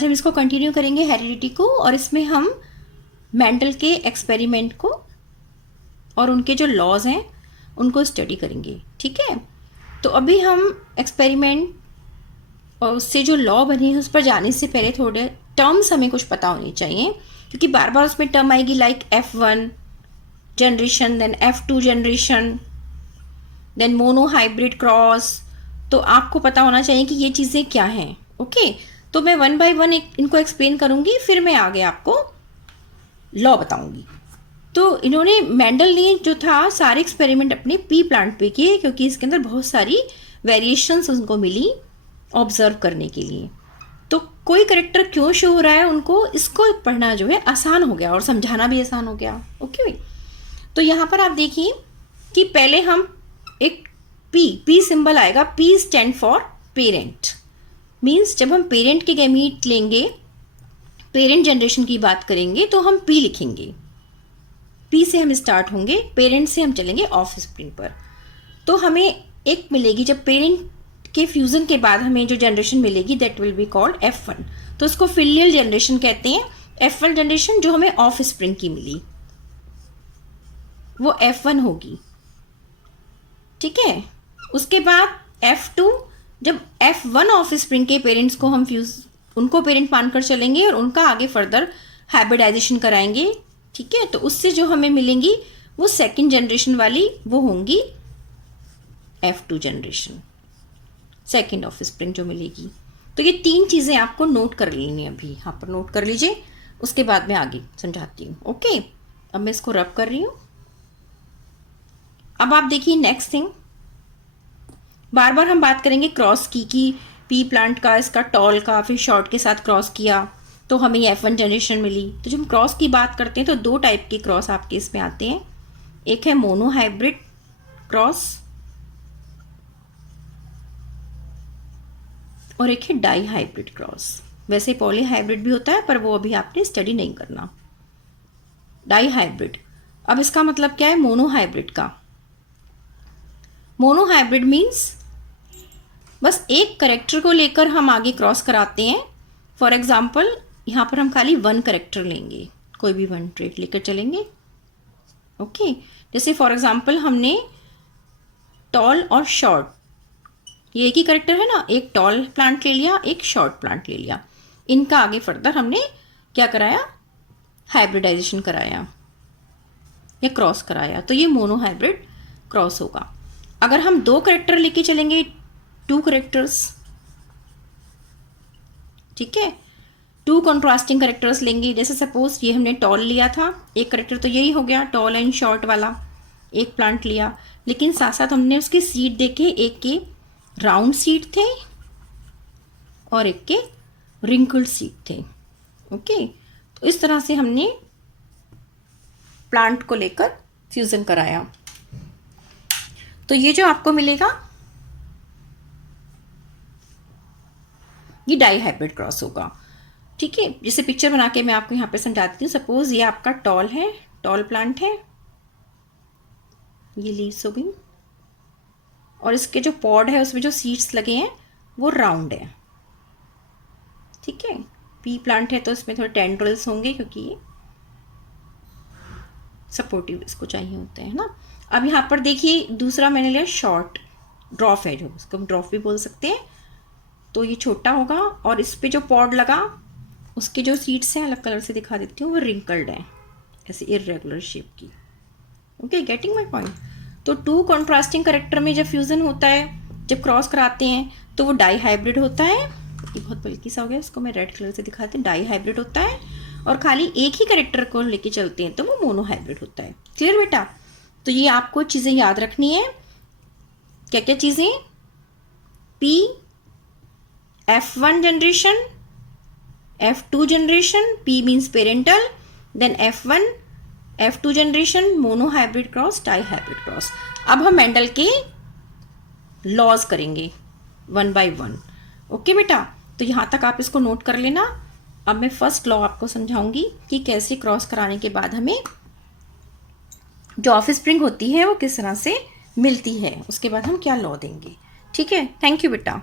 आज हम इसको कंटिन्यू करेंगे हेरिडिटी को, और इसमें हम मेंडल के एक्सपेरिमेंट को और उनके जो लॉज हैं उनको स्टडी करेंगे। ठीक है, तो अभी हम एक्सपेरिमेंट और उससे जो लॉ बनी है उस पर जाने से पहले थोड़े टर्म्स हमें कुछ पता होनी चाहिए, क्योंकि बार बार उसमें टर्म आएगी like F1 generation, then F2 generation, then mono hybrid cross. तो आपको पता होना चाहिए कि ये चीज़ें क्या हैं। ओके, तो मैं वन बाय वन इनको एक्सप्लेन करूँगी, फिर मैं आगे आपको लॉ बताऊँगी। तो इन्होंने मेंडल ने जो था सारे एक्सपेरिमेंट अपने पी प्लांट पे किए, क्योंकि इसके अंदर बहुत सारी वेरिएशंस उनको मिली ऑब्जर्व करने के लिए। तो कोई करेक्टर क्यों शो हो रहा है उनको, इसको पढ़ना जो है आसान हो गया और समझाना भी आसान हो गया। ओके, तो यहाँ पर आप देखिए कि पहले हम एक पी सिंबल आएगा। P stand for parent, means जब हम पेरेंट के गैमीट लेंगे, पेरेंट जनरेशन की बात करेंगे तो हम पी लिखेंगे। पी से हम स्टार्ट होंगे, पेरेंट से हम चलेंगे ऑफ स्प्रिंग पर। तो हमें एक मिलेगी, जब पेरेंट के फ्यूजन के बाद हमें जो जनरेशन मिलेगी that will be called F1। तो उसको फिलियल जनरेशन कहते हैं। F1 जनरेशन जो हमें ऑफ स्प्रिंग की मिली वो F1 होगी। ठीक है, उसके बाद F2, जब F1 ऑफ स्प्रिंग के पेरेंट्स को हम उनको पेरेंट मानकर चलेंगे और उनका आगे फर्दर हाइब्रिडाइजेशन कराएंगे। ठीक है, तो उससे जो हमें मिलेंगी वो सेकेंड जनरेशन वाली वो होंगी F2 generation, second of spring जो मिलेगी। तो ये तीन चीज़ें आपको नोट कर लेनी है, अभी यहाँ पर नोट कर लीजिए, उसके बाद मैं आगे समझाती हूँ। ओके, अब मैं इसको रब कर रही हूँ। अब आप देखिए नेक्स्ट थिंग, बार बार हम बात करेंगे क्रॉस की कि पी प्लांट का, इसका टॉल का फिर शॉर्ट के साथ क्रॉस किया तो हमें F1 जनरेशन मिली। तो जब हम क्रॉस की बात करते हैं तो दो टाइप के क्रॉस आपके इसमें आते हैं। एक है मोनो हाइब्रिड क्रॉस और एक है डाई हाइब्रिड क्रॉस। वैसे पॉली हाइब्रिड भी होता है पर वो अभी आपने स्टडी नहीं करना। डाई हाइब्रिड, अब इसका मतलब क्या है मोनो हाइब्रिड का। मोनो हाइब्रिड मीन्स बस एक करेक्टर को लेकर हम आगे क्रॉस कराते हैं। फॉर एग्जाम्पल यहाँ पर हम खाली वन करेक्टर लेंगे, कोई भी वन ट्रेट लेकर चलेंगे। ओके, जैसे फॉर एग्जाम्पल हमने टॉल और शॉर्ट, ये एक ही करेक्टर है ना, एक टॉल प्लांट ले लिया, एक शॉर्ट प्लांट ले लिया, इनका आगे फर्दर हमने क्या कराया, हाइब्रिडाइजेशन कराया या क्रॉस कराया, तो ये मोनो हाइब्रिड क्रॉस होगा। अगर हम दो करेक्टर लेके चलेंगे, टू करेक्टर्स, ठीक है, टू कॉन्ट्रास्टिंग करेक्टर्स लेंगे। जैसे सपोज ये हमने टॉल लिया था, एक करेक्टर तो यही हो गया टॉल एंड शॉर्ट वाला, एक प्लांट लिया, लेकिन साथ साथ हमने उसके सीड देखे, एक के राउंड सीड थे और एक के रिंकल्ड सीड थे। ओके, तो इस तरह से हमने प्लांट को लेकर फ्यूजन कराया। तो ये जो आपको मिलेगा ये डाई हाइब्रिड क्रॉस होगा। ठीक है, जैसे पिक्चर बना के मैं आपको यहाँ पे समझाती हूँ। सपोज ये आपका टॉल है, टॉल प्लांट है, ये लीव्स हो गई और इसके जो पॉड है उसमें जो सीड्स लगे हैं वो राउंड है। ठीक है, पी प्लांट है तो इसमें थोड़े टेंड्रल्स होंगे क्योंकि ये सपोर्टिव इसको चाहिए होते हैं ना। अब यहाँ पर देखिए दूसरा मैंने लिया शॉर्ट ड्रॉफ है, जो उसको हम ड्रॉफ भी बोल सकते हैं। तो ये छोटा होगा और इस पे जो पॉड लगा उसके जो सीड्स हैं, अलग कलर से दिखा देती हूँ, वो रिंकल्ड हैं, ऐसे इरेगुलर शेप की। Okay, getting my point. तो टू कॉन्ट्रास्टिंग करेक्टर में जब फ्यूजन होता है, जब क्रॉस कराते हैं तो वो डाई हाइब्रिड होता है। ये बहुत बल्कि सा हो गया, इसको मैं रेड कलर से दिखाती हूँ। डाई हाइब्रिड होता है और खाली एक ही करेक्टर को लेके चलते हैं तो वो मोनो हाइब्रिड होता है। क्लियर बेटा? तो ये आपको चीज़ें याद रखनी है। क्या क्या चीज़ें? P F1 generation, F2 generation, P means parental, then F1 F2 generation, mono hybrid cross, di hybrid cross. अब हम मेंडल के लॉज करेंगे वन बाय वन। ओके बेटा, तो यहाँ तक आप इसको नोट कर लेना। अब मैं फर्स्ट लॉ आपको समझाऊंगी कि कैसे क्रॉस कराने के बाद हमें जो ऑफ स्प्रिंग होती है वो किस तरह से मिलती है, उसके बाद हम क्या लॉ देंगे। ठीक है, थैंक यू बेटा।